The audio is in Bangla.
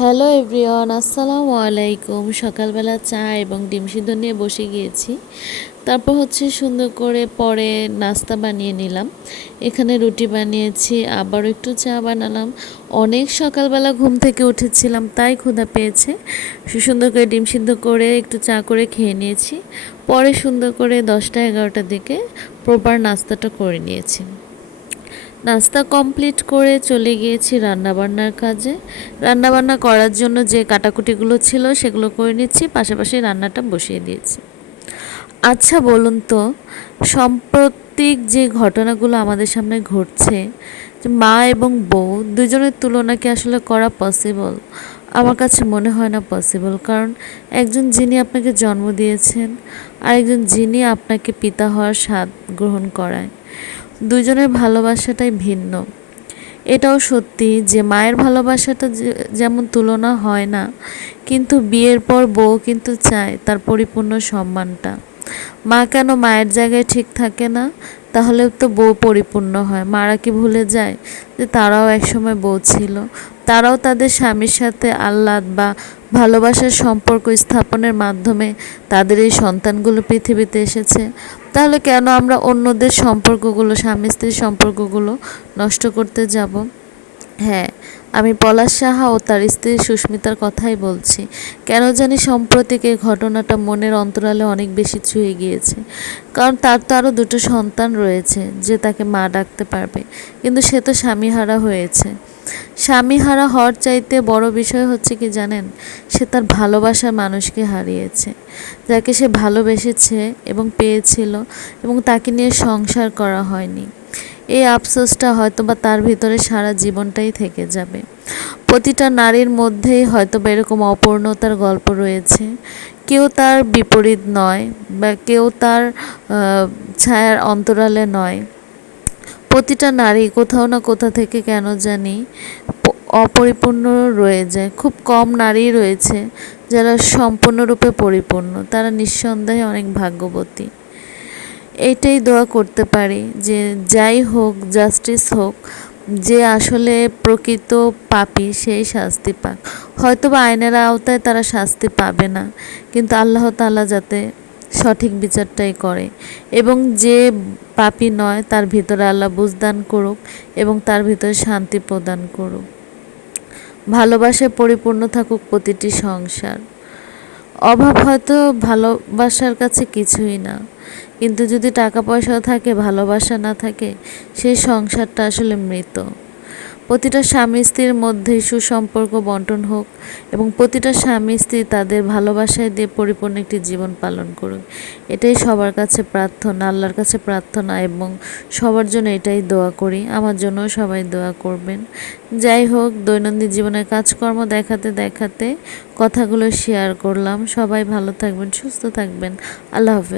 হ্যালো এভরিওয়ান, আসসালামু আলাইকুম। সকালবেলা চা এবং ডিম সিদ্ধ নিয়ে বসে গিয়েছি। তারপর সুন্দর করে পরে নাস্তা বানিয়ে নিলাম। এখানে রুটি বানিয়েছি, আবারও একটু চা বানালাম। অনেক সকালবেলা ঘুম থেকে উঠেছিলাম, তাই ক্ষুধা পেয়েছে। সুন্দর করে ডিম সিদ্ধ করে একটু চা করে খেয়ে নিয়েছি। পরে সুন্দর করে 10টা-11টার দিকে প্রপার নাস্তাটা করে নিয়েছি। নাস্তা কমপ্লিট করে চলে গিয়েছি রান্নাবান্নার কাজে। রান্নাবান্না করার জন্য যে কাটাকুটিগুলো ছিল সেগুলো করে নিচ্ছি, পাশাপাশি রান্নাটা বসিয়ে দিয়েছি। আচ্ছা বলুন তো, সাম্প্রতিক যে ঘটনাগুলো আমাদের সামনে ঘটছে, যে মা এবং বউ দুজনের তুলনা কি আসলে করা পসিবল? আমার কাছে মনে হয় না পসিবল। কারণ একজন যিনি আপনাকে জন্ম দিয়েছেন, আর একজন যিনি আপনাকে পিতা হওয়ার স্বাদ গ্রহণ করায়, দুজনের ভালোবাসাটাই ভিন্ন। এটাও সত্যি যে মায়ের ভালোবাসাটা যেমন তুলনা হয় না, কিন্তু বিয়ের পর বউ কিন্তু চায় তার পরিপূর্ণ সম্মানটা। মা কেন মায়ের জায়গায় ঠিক থাকে না? তাহলে তো বউ পরিপূর্ণ হয়। মারা কি ভুলে যায় যে তারাও একসময় বউ ছিল, তারাও তাদের স্বামীর সাথে আহ্লাদ বা ভালোবাসার সম্পর্ক স্থাপনের মাধ্যমে তাদের এই সন্তানগুলো পৃথিবীতে এসেছে। তাহলে কেন আমরা অন্যদের সম্পর্কগুলো, স্বামী স্ত্রীর সম্পর্কগুলো নষ্ট করতে যাব? হ্যাঁ, আমি পলাশ সাহা ও তার স্ত্রী সুস্মিতার কথাই বলছি। কেন জানি সাম্প্রতিক এই ঘটনাটা মনের অন্তরালে অনেক বেশি ছুঁয়ে গিয়েছে। কারণ তার তো আরও দুটো সন্তান রয়েছে যে তাকে মা ডাকতে পারবে, কিন্তু সে তো স্বামীহারা হয়েছে। স্বামীহারা হওয়ার চাইতে বড় বিষয় হচ্ছে কি জানেন, সে তার ভালোবাসার মানুষকে হারিয়েছে, যাকে সে ভালোবেসেছে এবং পেয়েছিল, এবং তাকে নিয়ে সংসার করা হয়নি। এই আফসোসটা হয়তোবা তার ভিতরে সারা জীবনটাই থেকে যাবে। প্রতিটা নারীর মধ্যেই হয়তোবা এরকম অপূর্ণতার গল্প রয়েছে। কেউ তার বিপরীত নয়, বা কেউ তার ছায়ার অন্তরালে নয়। প্রতিটা নারী কোথাও না কোথা থেকে কেন জানি অপরিপূর্ণ রয়ে যায়। খুব কম নারী রয়েছে যারা সম্পূর্ণরূপে পরিপূর্ণ। তারা নিঃসন্দেহে অনেক ভাগ্যবতী। এইটাই দোয়া করতে পারি যে যাই হোক, জাস্টিস হোক, যে আসলে প্রকৃত পাপী সেই শাস্তি পাক। হয়তোবা আইনের আওতায় তারা শাস্তি পাবে না, কিন্তু আল্লাহ তাআলা যাতে সঠিক বিচারটাই করে, এবং যে পাপী নয় তার ভিতরে আল্লাহ বুঝদান করুক এবং তার ভিতরে শান্তি প্রদান করুক। ভালোবাসায় পরিপূর্ণ থাকুক প্রতিটি সংসার। অভাব হয়তো ভালোবাসার কাছে কিছুই না, কিন্তু যদি টাকা পয়সাও থাকে, ভালোবাসা না থাকে, সেই সংসারটা আসলে মৃত। প্রতিটা স্বামী স্ত্রীর মধ্যেই সুসম্পর্ক বন্টন হোক, এবং প্রতিটা স্বামী স্ত্রী তাদের ভালোবাসায় দিয়ে পরিপূর্ণ একটি জীবন পালন করুক। এটাই সবার কাছে প্রার্থনা, আল্লাহর কাছে প্রার্থনা, এবং সবার জন্য এটাই দোয়া করি। আমার জন্যও সবাই দোয়া করবেন। যাই হোক, দৈনন্দিন জীবনের কাজকর্ম দেখাতে দেখাতে কথাগুলো শেয়ার করলাম। সবাই ভালো থাকবেন, সুস্থ থাকবেন। আল্লাহ হাফেজ।